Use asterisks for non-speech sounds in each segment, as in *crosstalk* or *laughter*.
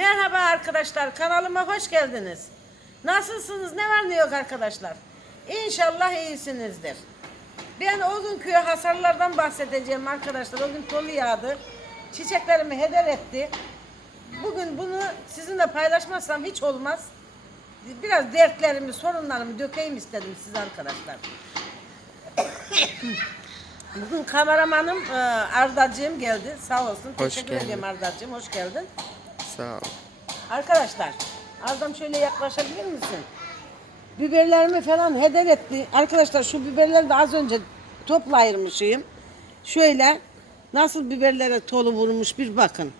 Merhaba arkadaşlar, kanalıma hoş geldiniz. Nasılsınız, ne var ne yok arkadaşlar? İnşallah iyisinizdir. Ben o günkü hasarlardan bahsedeceğim arkadaşlar. O gün tolu yağdı. Çiçeklerimi heder etti. Bugün bunu sizinle paylaşmazsam hiç olmaz. Biraz dertlerimi, sorunlarımı dökeyim istedim size arkadaşlar. Bugün kameramanım e, Ardacığım geldi. Sağ olsun. Hoş Teşekkür geldin. ederim Ardacığım. Hoş geldin. Sağ ol. Arkadaşlar, Ardam şöyle yaklaşabilir misin? Biberlerimi falan heder etti. Arkadaşlar şu biberleri de az önce topla ayırmışım. Şöyle nasıl biberlere tolu vurmuş bir bakın.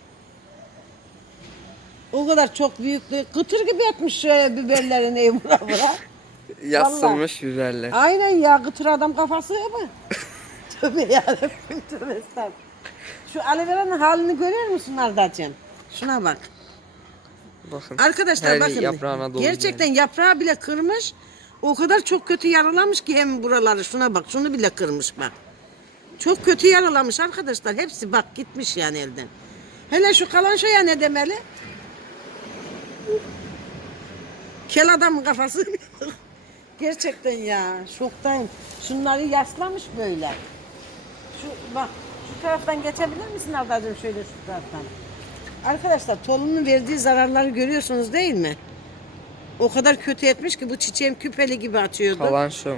O kadar çok büyüktü. Kıtır gibi etmiş şöyle biberlerini vura vura. *laughs* Yassılmış biberler. Aynen ya kıtır adam kafası mı? *laughs* Tövbe yarabbim tövbe estağfurullah. Şu aloe vera'nın halini görüyor musun Ardacığım? Şuna bak. Bakın. Arkadaşlar her bakın yaprağına gerçekten yaprağı bile kırmış. O kadar çok kötü yaralamış ki hem buraları şuna bak şunu bile kırmış bak. Çok kötü yaralamış arkadaşlar. Hepsi bak gitmiş yani elden. Hele şu kalan şeye ne demeli? Kel adamın kafası. *laughs* Gerçekten ya şoktayım. Şunları yaslamış böyle. Şu bak şu taraftan geçebilir misin Ardacığım şöyle şu taraftan? Arkadaşlar tolunun verdiği zararları görüyorsunuz değil mi? O kadar kötü etmiş ki bu çiçeğim küpeli gibi açıyordu. Kalan şu mu?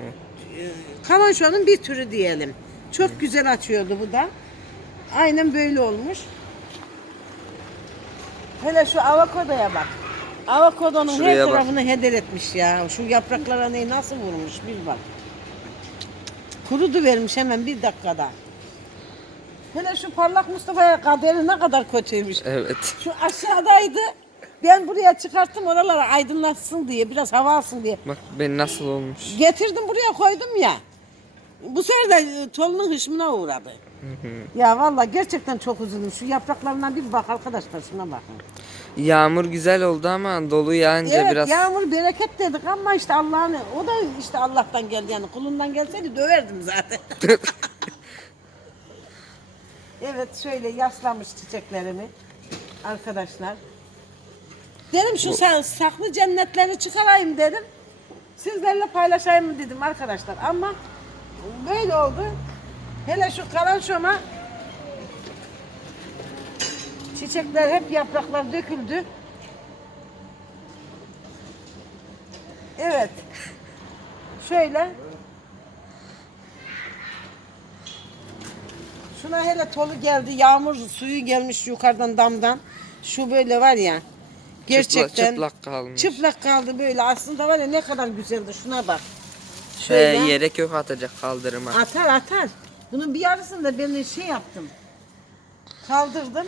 Kalanço'nun bir türü diyelim. Çok güzel açıyordu bu da. Aynen böyle olmuş. Hele şu avokadoya bak. Avokadonun her Şuraya bak. tarafını heder etmiş ya. Şu yapraklara ne nasıl vurmuş bir bak. Kurudu vermiş hemen bir dakikada. Hele şu parlak Mustafa'ya kaderi ne kadar kötüymüş. Evet. Şu aşağıdaydı. Ben buraya çıkarttım oralara aydınlatsın diye, biraz hava alsın diye. Bak ben nasıl olmuş. Getirdim buraya koydum ya. Bu sefer de e, tolunun hışmına uğradı. Ya vallahi gerçekten çok üzüldüm. Şu yapraklarından bir bak arkadaşlar şuna bakın. Yağmur güzel oldu ama dolu yağınca Evet biraz yağmur bereket dedik ama işte Allah'ın o da işte Allah'tan geldi yani kulundan gelseydi döverdim zaten. *laughs* evet şöyle yaslamış çiçeklerimi arkadaşlar. Dedim şu sa- saklı cennetleri çıkarayım dedim. Sizlerle paylaşayım mı dedim arkadaşlar ama böyle oldu. Hele şu karançoma çiçekler hep yapraklar döküldü. Evet. Şöyle. Şuna hele tolu geldi. Yağmur suyu gelmiş yukarıdan damdan. Şu böyle var ya. Gerçekten çıplak kalmış. çıplak kaldı böyle. Aslında var ya ne kadar güzeldi. Şuna bak. Şöyle. yere kök atacak kaldırıma. Atar atar. Bunun bir yarısını da ben şey yaptım. Kaldırdım.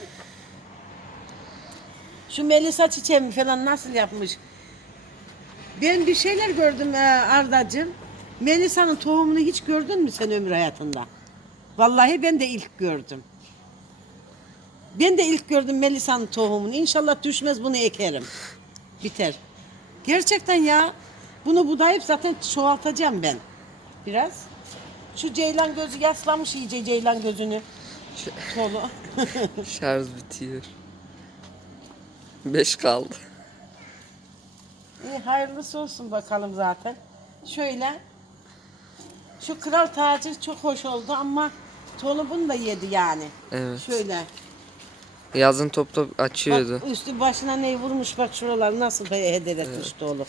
Şu Melisa çiçeğimi falan nasıl yapmış? Ben bir şeyler gördüm e, Ardacığım. Melisa'nın tohumunu hiç gördün mü sen ömür hayatında? Vallahi ben de ilk gördüm. Ben de ilk gördüm Melisa'nın tohumunu. İnşallah düşmez bunu ekerim. Biter. Gerçekten ya. Bunu budayıp zaten çoğaltacağım ben. Biraz. Şu ceylan gözü yaslamış iyice ceylan gözünü. Solu. *laughs* Şarj bitiyor. 5 kaldı. İyi hayırlısı olsun bakalım zaten. Şöyle. Şu kral tacı çok hoş oldu ama Tolu bunu da yedi yani. Evet. Şöyle. Yazın top top açıyordu. Bak üstü başına ne vurmuş bak şuralar nasıl be heder etmiş Tolu.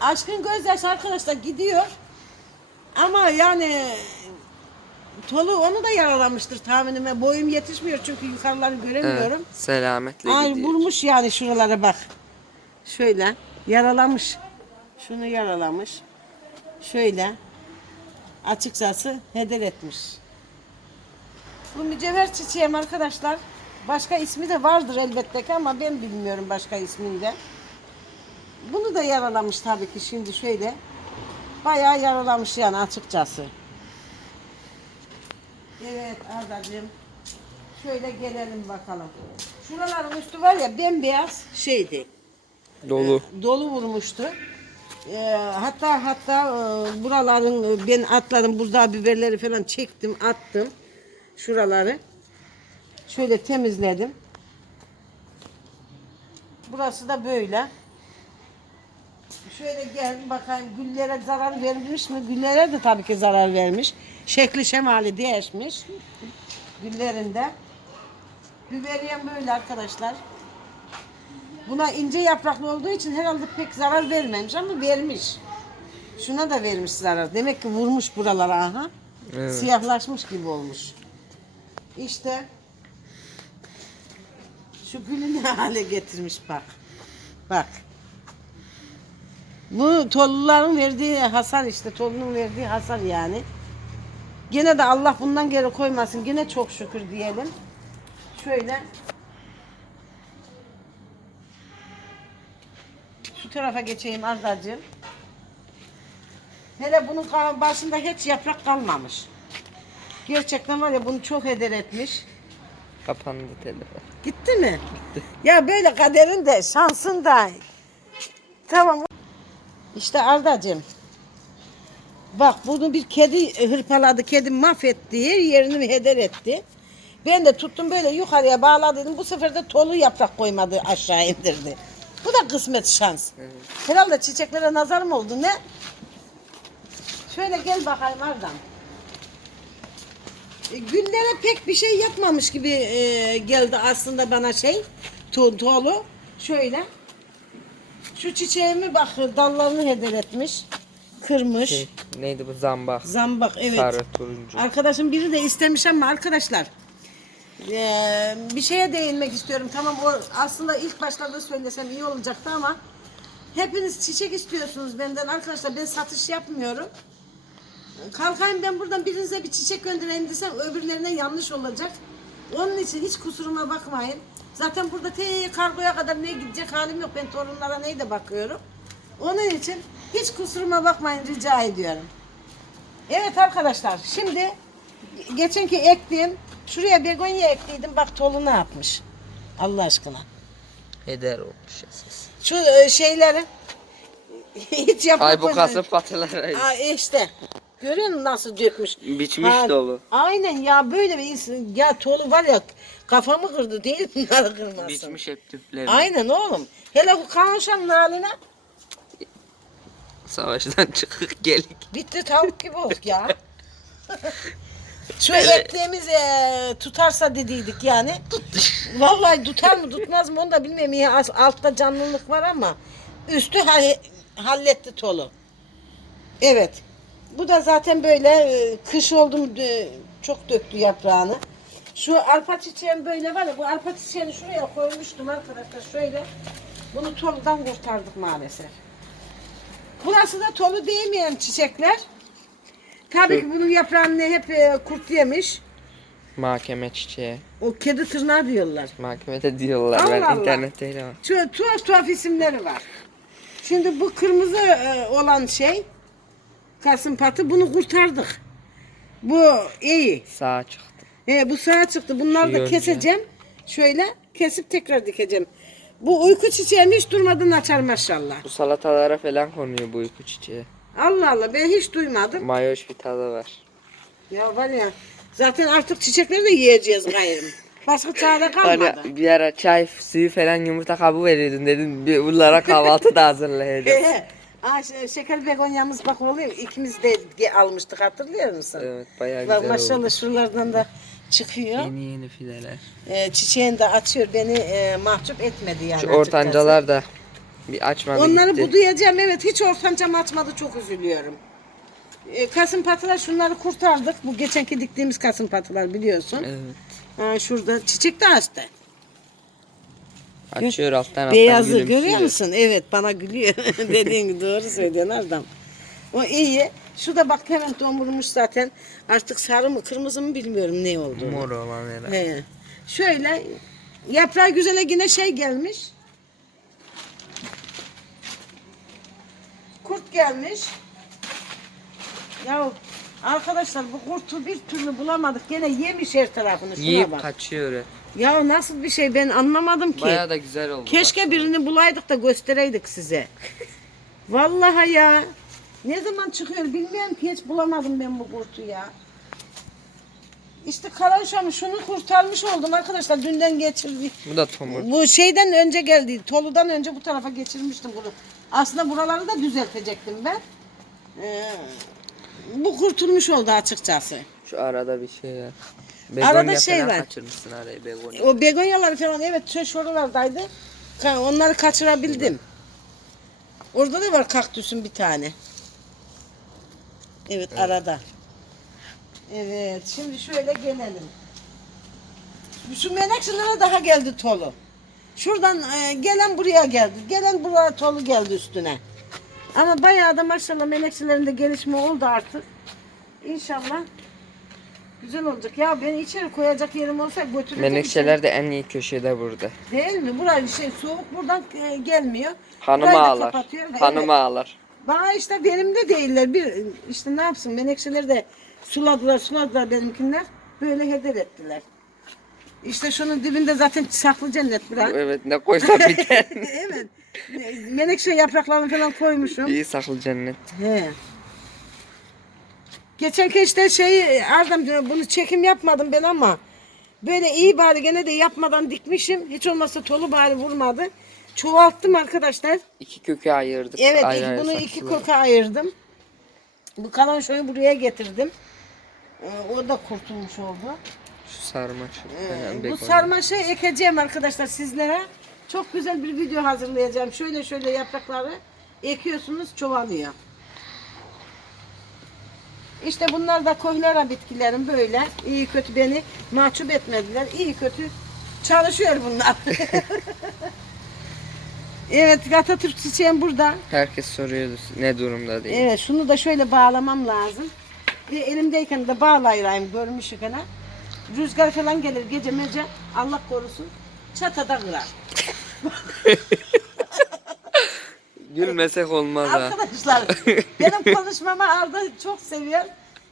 Aşkın gözyaşı arkadaşlar gidiyor. Ama yani Tolu onu da yaralamıştır tahminime. Boyum yetişmiyor çünkü yukarıları göremiyorum. Evet. Selametle Ay gidiyor. vurmuş yani şuralara bak. Şöyle yaralamış. Şunu yaralamış. Şöyle açıkçası heder etmiş. Bu mücevher çiçeğim arkadaşlar. Başka ismi de vardır elbette ki ama ben bilmiyorum başka ismini de. Bunu da yaralamış tabii ki şimdi şöyle. Bayağı yaralamış yani açıkçası. Evet Ardacığım. Şöyle gelelim bakalım. Şuraların üstü var ya bembeyaz şeydi. Dolu. Dolu vurmuştu. Ee, hatta hatta e, buraların e, ben atladım burada biberleri falan çektim attım şuraları şöyle temizledim Burası da böyle. Şöyle gel bakayım güllere zarar vermiş mi? Güllere de tabii ki zarar vermiş. Şekli şemali değişmiş. Güllerinde. Biberiyem böyle arkadaşlar. Buna ince yapraklı olduğu için herhalde pek zarar vermemiş ama vermiş. Şuna da vermiş zarar. Demek ki vurmuş buralara aha. Evet. Siyahlaşmış gibi olmuş. İşte şu gülü ne *laughs* hale getirmiş bak. Bak. Bu tolluların verdiği hasar işte. Tollunun verdiği hasar yani. Gene de Allah bundan geri koymasın. Gene çok şükür diyelim. Şöyle. Tarafa geçeyim Ardacığım. Hele bunun başında hiç yaprak kalmamış. Gerçekten var ya bunu çok heder etmiş. Kapandı telefon. Gitti mi? Ya böyle kaderin de şansın da. Tamam. İşte Ardacığım. Bak bunu bir kedi hırpaladı. Kedi mahvetti. Her yerini heder etti. Ben de tuttum böyle yukarıya bağladım. Bu sefer de tolu yaprak koymadı aşağı indirdi. Bu da kısmet şans. Evet. Herhalde çiçeklere nazar mı oldu ne? Şöyle gel bakayım Ardam. E, Güllere pek bir şey yapmamış gibi e, geldi aslında bana şey. To tolu. Şöyle. Şu çiçeğimi bak dallarını heder etmiş. Kırmış. Şey, neydi bu zambak? Zambak evet. Sarı turuncu. Arkadaşım biri de istemiş ama arkadaşlar eee, bir şeye değinmek istiyorum. Tamam o aslında ilk başlarda söylesem iyi olacaktı ama hepiniz çiçek istiyorsunuz benden arkadaşlar. Ben satış yapmıyorum. Kalkayım ben buradan birinize bir çiçek göndereyim desem öbürlerine yanlış olacak. Onun için hiç kusuruma bakmayın. Zaten burada te kargoya kadar ne gidecek halim yok. Ben torunlara neyde bakıyorum. Onun için hiç kusuruma bakmayın rica ediyorum. Evet arkadaşlar şimdi geçenki ektiğim şuraya begonya ektiydim bak tolu ne yapmış. Allah aşkına. Heder olmuş esas. Şu e, şeyleri *laughs* hiç Ay bu kasıp patılar. Aa, işte görüyor musun nasıl dökmüş. Biçmiş Ha, dolu. Aynen ya böyle bir insan ya tolu var ya kafamı kırdı değil mi? *laughs* Bunları kırmasın. Biçmiş hep tüplerini. Aynen oğlum. Hele bu kavuşanın haline Savaştan *laughs* çıkık gelik. bitti tavuk gibi olduk ya. Şu ektiğimiz e, tutarsa dediydik yani. Vallahi tutar mı tutmaz mı onu da bilmiyorum. Az- altta canlılık var ama üstü ha- halletti tolu. Evet. Bu da zaten böyle e, kış oldu mu çok döktü yaprağını. Şu arpa çiçeğim böyle var ya bu arpa çiçeğini şuraya koymuştum arkadaşlar şöyle. Bunu toludan kurtardık maalesef. Burası da tolu değmeyen çiçekler. Tabii ki bunun yaprağını hep e, kurt yemiş. Mahkeme çiçeği. O kedi tırnağı diyorlar. Mahkemede diyorlar ben Allah Allah. internette var. Şu tuhaf tuhaf isimleri var. Şimdi bu kırmızı e, olan şey Kasım patı bunu kurtardık. Bu iyi. Sağa çıktı. E, bu sağa çıktı. Bunları da yönce. keseceğim. Şöyle kesip tekrar dikeceğim. Bu uyku çiçeğim hiç durmadan açar maşallah. Bu salatalara falan konuyor bu uyku çiçeği. Allah Allah ben hiç duymadım. Mayoş bir tadı var. Ya var ya zaten artık çiçekleri de yiyeceğiz gayrım. Başka çare kalmadı. ya bir ara çay suyu falan yumurta kabı veriyordun dedim bir bunlara kahvaltı da hazırlayacağız. *laughs* Aa, şe- şeker begonyamız bak oluyor. İkimiz de almıştık hatırlıyor musun? evet bayağı güzel maşallah oldu. şuralardan da çıkıyor. Yeni yeni fileler. Ee, çiçeğini de açıyor. Beni e, mahcup etmedi yani. Şu açıkçası. ortancalar da bir açmadı Onları gitti. budayacağım. Evet hiç ortancam açmadı. Çok üzülüyorum. Ee, kasım patılar şunları kurtardık. Bu geçenki diktiğimiz kasım patılar biliyorsun. Evet. Ha, şurada çiçek de açtı. Açıyor alttan alttan Beyazı gülümsüyor. görüyor musun? Evet bana gülüyor. *laughs* Dediğin gibi doğru söylüyorsun adam. O iyi. Şu da bak hemen domurmuş zaten. Artık sarı mı kırmızı mı bilmiyorum ne olduğunu. Mor olan herhalde. He. Şöyle yaprağı güzele yine şey gelmiş. Kurt gelmiş. Ya arkadaşlar bu kurtu bir türlü bulamadık. Gene yemiş her tarafını. Şuna Yiyip bak. kaçıyor. Ya nasıl bir şey ben anlamadım ki. Bayağı da güzel oldu. Keşke birini bulaydık da göstereydik size. *laughs* Vallahi ya. Ne zaman çıkıyor bilmiyorum ki hiç bulamadım ben bu kurtu ya. İşte karanşamı şunu kurtarmış oldum arkadaşlar. Dünden geçirdi. Bu da tomur. Bu şeyden önce geldi. Toludan önce bu tarafa geçirmiştim bunu. Aslında buraları da düzeltecektim ben. Ee, bu kurtulmuş oldu açıkçası. Şu arada bir şey var. Arada Begonya şey falan var. kaçırmışsın araya begonya. O begonyalar falan evet şu şuralardaydı. Ka- Onları kaçırabildim. Orada da var kaktüsün bir tane. Evet, arada. Evet şimdi şöyle gelelim. Şu menekşelere daha geldi tolu. Şuradan e, gelen buraya geldi. Gelen buraya tolu geldi üstüne. Ama bayağı da maşallah menekşelerinde gelişme oldu artık. İnşallah güzel olacak. Ya beni içeri koyacak yerim olsa götüreceğim. Menekşeler de en iyi köşede burada. Değil mi? Burayı şey soğuk buradan e, gelmiyor. Hanım Burayı da ağlar. kapatıyor. Hanım Evet. ağlar. Bana işte verimli değiller. Bir işte ne yapsın? Menekşeleri de suladılar, suladılar benimkiler. Böyle heder ettiler. İşte şunun dibinde zaten saklı cennet bırak. Evet ne koysa biter. *laughs* evet. Menekşe yapraklarını falan koymuşum. İyi saklı cennet. He. Geçenki işte şey Erdem bunu çekim yapmadım ben ama böyle iyi bari gene de yapmadan dikmişim. Hiç olmazsa tolu bari vurmadı. Çoğalttım arkadaşlar. İki kökü ayırdık. Evet ayrı iki- ayrı bunu iki saksılara. koka ayırdım. Bu kalan şoyu buraya getirdim. Ee, o da kurtulmuş oldu. Şu sarmaş. Ee, bu sarmaşığı ekeceğim arkadaşlar sizlere. Çok güzel bir video hazırlayacağım. Şöyle şöyle yaprakları ekiyorsunuz çoğalıyor. İşte bunlar da kohlera bitkilerim böyle. İyi kötü beni mahcup etmediler. İyi kötü çalışıyor bunlar. *laughs* evet Atatürk çiçeğim burada. Herkes soruyordu ne durumda diye. Evet şunu da şöyle bağlamam lazım. Bir elimdeyken de bağlayayım görmüşük hele. Rüzgar falan gelir gece mece Allah korusun çatada kırar. *laughs* Gülmesek olmaz ha. Arkadaşlar benim konuşmamı Arda çok seviyor.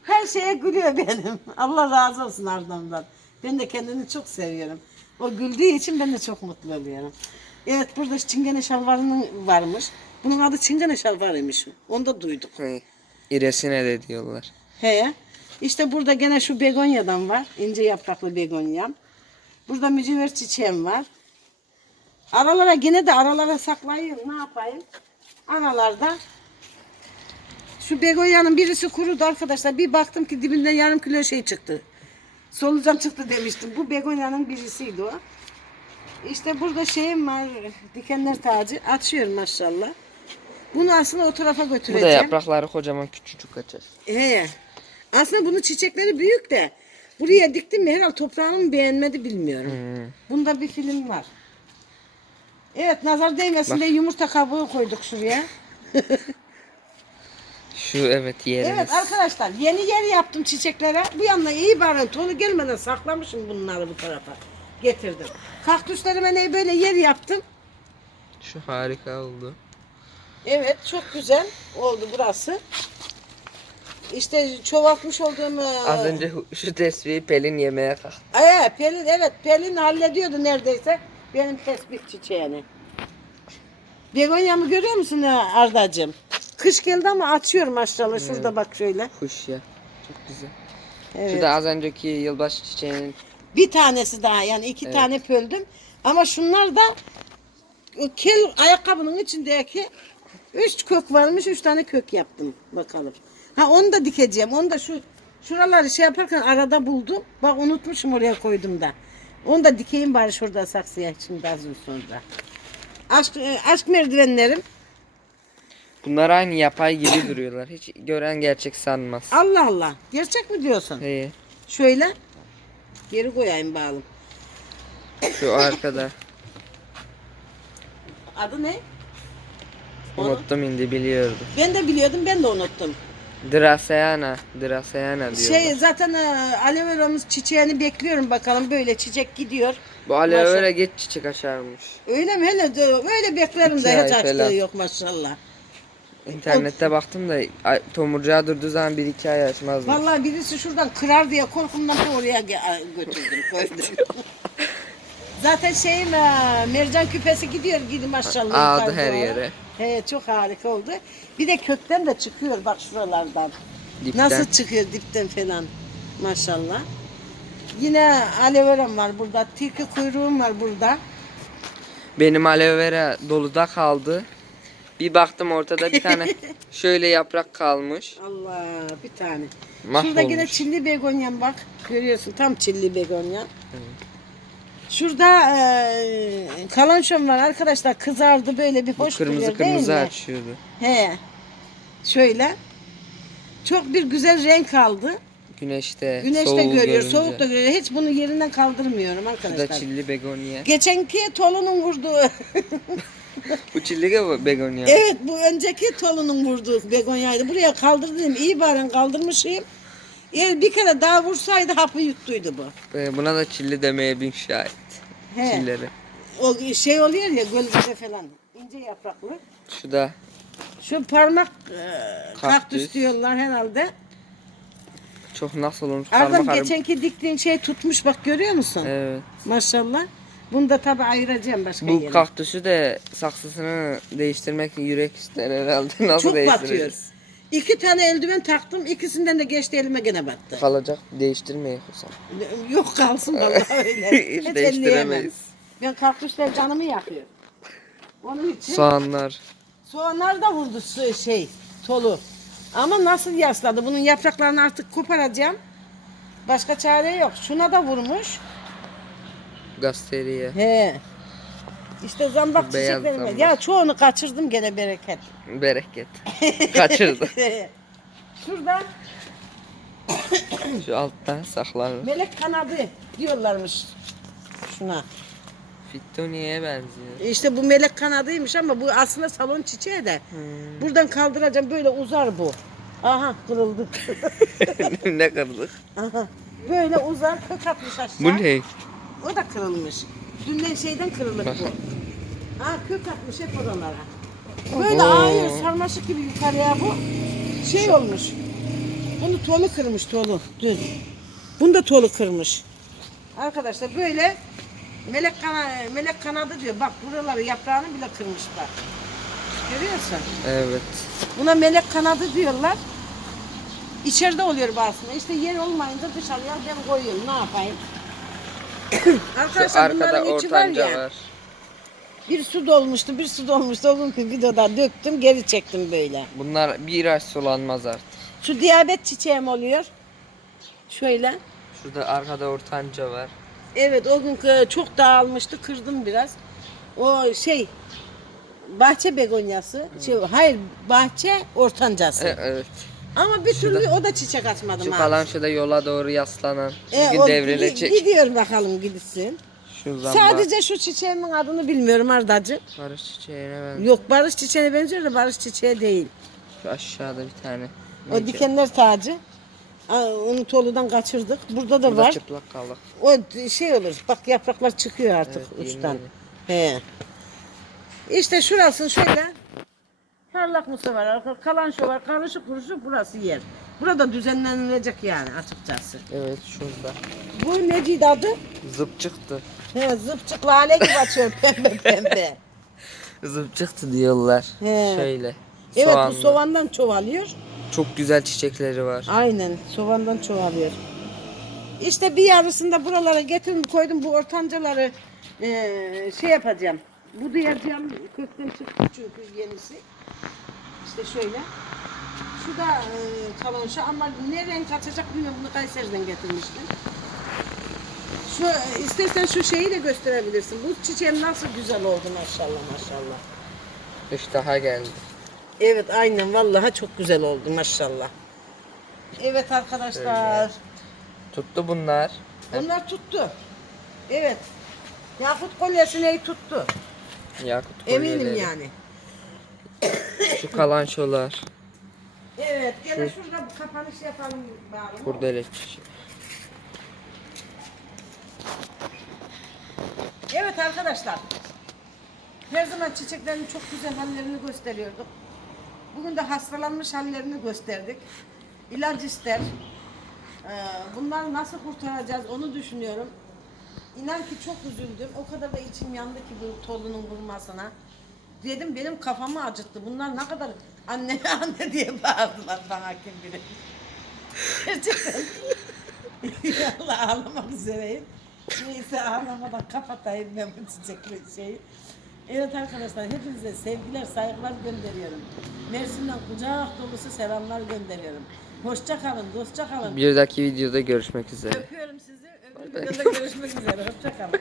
Her şeye gülüyor benim. *laughs* Allah razı olsun Arda'mdan. Ben de kendini çok seviyorum. O güldüğü için ben de çok mutlu oluyorum. Evet burada çingene şalvarının varmış. Bunun adı çingene şalvarıymış. Onu da duyduk. İresine de diyorlar. He. İşte burada gene şu begonyadan var. ince yapraklı begonyam. Burada mücevher çiçeğim var. Aralara gene de aralara saklayayım. Ne yapayım? Aralarda şu begonyanın birisi kurudu arkadaşlar. Bir baktım ki dibinden yarım kilo şey çıktı. Solucan çıktı demiştim. Bu begonyanın birisiydi o. İşte burada şeyim var. Dikenler tacı. Açıyorum maşallah. Bunu aslında o tarafa Bu da götüreceğim. yaprakları kocaman küçücük açar. He. Aslında bunun çiçekleri büyük de buraya diktim mi herhalde toprağını mı beğenmedi bilmiyorum. Hmm. Bunda bir film var. Evet nazar değmesin diye yumurta kabuğu koyduk şuraya. *laughs* Şu evet yerimiz. Evet arkadaşlar yeni yer yaptım çiçeklere. Bu yanına iyi bari tonu gelmeden saklamışım bunları bu tarafa. Getirdim. Kaktüslerime ne böyle yer yaptım. Şu harika oldu. Evet çok güzel oldu burası. İşte çoğaltmış olduğum... e, Az önce şu tesbihi Pelin yemeye kalktı. Ee, Pelin evet Pelin hallediyordu neredeyse benim tespih çiçeğini. Begonyamı görüyor musun Ardacığım? Kış geldi ama açıyor maşallah. Şurada bak şöyle. Kuş ya. Çok güzel. Evet. Şu da az önceki yılbaşı çiçeğinin Bir tanesi daha yani iki tane pöldüm. Ama şunlar da o kel ayakkabının içindeki üç kök varmış. Üç tane kök yaptım bakalım. Ha onu da dikeceğim. Onu da şu şuraları şey yaparken arada buldum. Bak unutmuşum oraya koydum da. Onu da dikeyim bari şurada saksıya şimdi az sonra. Aşk, e, aşk merdivenlerim. Bunlar aynı yapay gibi *coughs* duruyorlar. Hiç gören gerçek sanmaz. Allah Allah. Gerçek mi diyorsun? Hey, Şöyle. Geri koyayım bağlım. şu *coughs* arkada. Adı ne? Onu- Unuttum indi biliyordum. Ben de biliyordum ben de unuttum. Draseyana. Draseyana diyorlar. Şey zaten e, aloe veramız çiçeğini bekliyorum bakalım böyle çiçek gidiyor. Bu aloe Maşallah. vera geç çiçek açarmış. Öyle mi? Hele de, öyle beklerim İki de hiç ay açtığı falan. yok maşallah. İnternette baktım da ay- tomurcuğa durduğu zaman bir iki ay açmaz mı? Vallahi birisi şuradan kırar diye korkumdan da oraya ge- götürdüm *laughs* koydum. zaten şeyim e, mercan küpesi gidiyor gidi maşallah. Yukarı her doğru. yere. He, çok harika oldu. Bir de kökten de çıkıyor bak şuralardan. Dipten. Nasıl çıkıyor dipten falan maşallah. Yine aloe veram var burada. Tilki kuyruğum var burada. Benim aloe vera doluda kaldı. Bir baktım ortada bir tane *laughs* şöyle yaprak kalmış. Allah bir tane. Mahvolmuş. Şurada yine çilli begonyam bak. Görüyorsun tam çilli begonya. Şurada e, kalançom var arkadaşlar kızardı böyle bir hoş kırmızı duruyor değil kırmızı mi? açıyordu. He. Şöyle. Çok bir güzel renk aldı. Güneşte, Güneşte soğuğu görüyor, görünce. soğukta görüyor. Hiç bunu yerinden kaldırmıyorum Bu da arkadaşlar. çilli begonya. Geçenki tolunun vurduğu. *laughs* Bu çilli begonya. evet bu önceki tolunun vurduğu begonyaydı. Buraya kaldırdım. İyi bari kaldırmışım. Eğer bir kere daha vursaydı hapı yuttuydu bu. Ee, Buna da çilli demeye bin şahit. He. Çilleri. O şey oluyor ya gölgede falan. ince yapraklı. Şu da Şu parmak e, kaktüs. Kaktüs. diyorlar herhalde. çok nasıl olmuş Ardam parmak geçenki diktiğin şey tutmuş bak görüyor musun? Evet. Maşallah. Bunu da tabi ayıracağım başka Bu yere. kaktüsü de saksısını değiştirmek yürek ister herhalde. *laughs* Nasıl Çok batıyor. İki tane eldiven taktım. ikisinden de geçti elime gene battı. Kalacak değiştirmeyiz o zaman. Yok kalsın vallahi *laughs* öyle. Hiç elleyemem. değiştiremeyiz. Ben kaktüsler canımı yakıyor. Onun için Soğanlar. soğanlar da vurdu su- şey tolu. Ama nasıl yasladı? Bunun yapraklarını artık koparacağım. Başka çare yok. Şuna da vurmuş. Gazeteriye. He. İşte zambak Beyaz çiçeklerim zambak. Ya çoğunu kaçırdım gene bereket. Bereket. *laughs* Kaçırdı. Şurada Şu altta saklanır. melek kanadı diyorlarmış şuna. Fitoniye benziyor. İşte bu melek kanadıymış ama bu aslında salon çiçeği de. Hmm. Buradan kaldıracağım böyle uzar bu. Aha kırıldı. *laughs* ne kırdık? Aha. Böyle uzar kök atmış aşağı. Bu ne? O da kırılmış. Dünden şeyden kırılık bu. Ha kök atmış hep oralara. Böyle Oo. ağıyor sarmaşık gibi yukarıya bu. Şey olmuş. Bunu tolu kırmış tolu dün. Bunu da tolu kırmış. Arkadaşlar böyle melek kana melek kanadı diyor. Bak buraları yaprağını bile kırmışlar. Görüyorsun? Evet. Buna melek kanadı diyorlar. İçeride oluyor bazısında. İşte yer olmayınca dışarıya ben koyuyorum. Ne yapayım? *coughs* Şu Arkadaşlar arkada bunların içi var ortanca ya. var. Bir su dolmuştu, bir su dolmuştu. O günkü videoda döktüm, geri çektim böyle. Bunlar bir ay sulanmaz artık. Şu diyabet çiçeğim oluyor. Şöyle. Şurada arkada ortanca var. Evet o günkü çok dağılmıştı, kırdım biraz. O şey bahçe begonyası. Şey, hayır bahçe ortancası. E, evet. Ama bir türlü o da çiçek açmadım Şu ha. kalan şurada yola doğru yaslanan. E, Bir gün o devrilecek. gi- Gidiyor bakalım gitsin. Şu zamba. Sadece şu çiçeğimin adını bilmiyorum Ardacı. Barış çiçeğine ben. Yok barış çiçeğine benziyor da barış çiçeği değil. Şu aşağıda bir tane. O Neydi? dikenler tacı. Aa, Onu toludan kaçırdık. Burada da Burada var. çıplak kaldık. O d- şey olur. Bak yapraklar çıkıyor artık Evet, uçtan. yeni He. İşte şurası şöyle. Parlak mısı var. Kalan şu var. Karışık kuruşuk burası yer. Burada düzenlenilecek yani açıkçası. Evet şurada. Bu neciydi adı? Zıp çıktı. He, zıpçık lale gibi açıyor pembe pembe. *laughs* Zıp çıktı diyorlar. He. Şöyle. Evet bu Soğanlı. soğandan çoğalıyor. Çok güzel çiçekleri var. Aynen soğandan çoğalıyor. İşte bir yarısında buralara getirdim koydum bu ortancaları eee, şey yapacağım. Bu diyeceğim kökten çıktı çünkü yenisi. İşte şöyle. Şu da eee kalonşa ama ne renk açacak bilmiyorum bunu Kayseri'den getirmiştim. Şu e, istersen şu şeyi de gösterebilirsin. Bu çiçeğim nasıl güzel oldu maşallah maşallah. Üç daha geldi. Evet aynen vallahi çok güzel oldu maşallah. Evet arkadaşlar. Tuttu bunlar. Bunlar tuttu. Evet. Yakut kolyesini tuttu. Yakut Eminim kolyeleri. yani. Şu kalan şolar. Evet. Gene şurada bir kapanış yapalım bari. Kurdele çiçeği. Evet arkadaşlar. Her zaman çiçeklerin çok güzel hallerini gösteriyorduk. Bugün de hastalanmış hallerini gösterdik. İlaç ister. Ee, bunları nasıl kurtaracağız onu düşünüyorum. İnan ki çok üzüldüm. O kadar da içim yandı ki bu tolunun vurmasına. Dedim benim kafamı acıttı. Bunlar ne kadar anne anne diye bağırdılar bana kim bilir. Gerçekten. *laughs* Allah ağlamak üzereyim. Neyse ağlamadan kapatayım ben bu çiçekli şeyi. Evet arkadaşlar hepinize sevgiler, saygılar gönderiyorum. Mersin'den kucak dolusu selamlar gönderiyorum. Hoşça kalın, dostça kalın. Bir dahaki videoda görüşmek üzere. Öpüyorum sizi. Öbür videoda görüşmek üzere. Hoşça kalın. *laughs*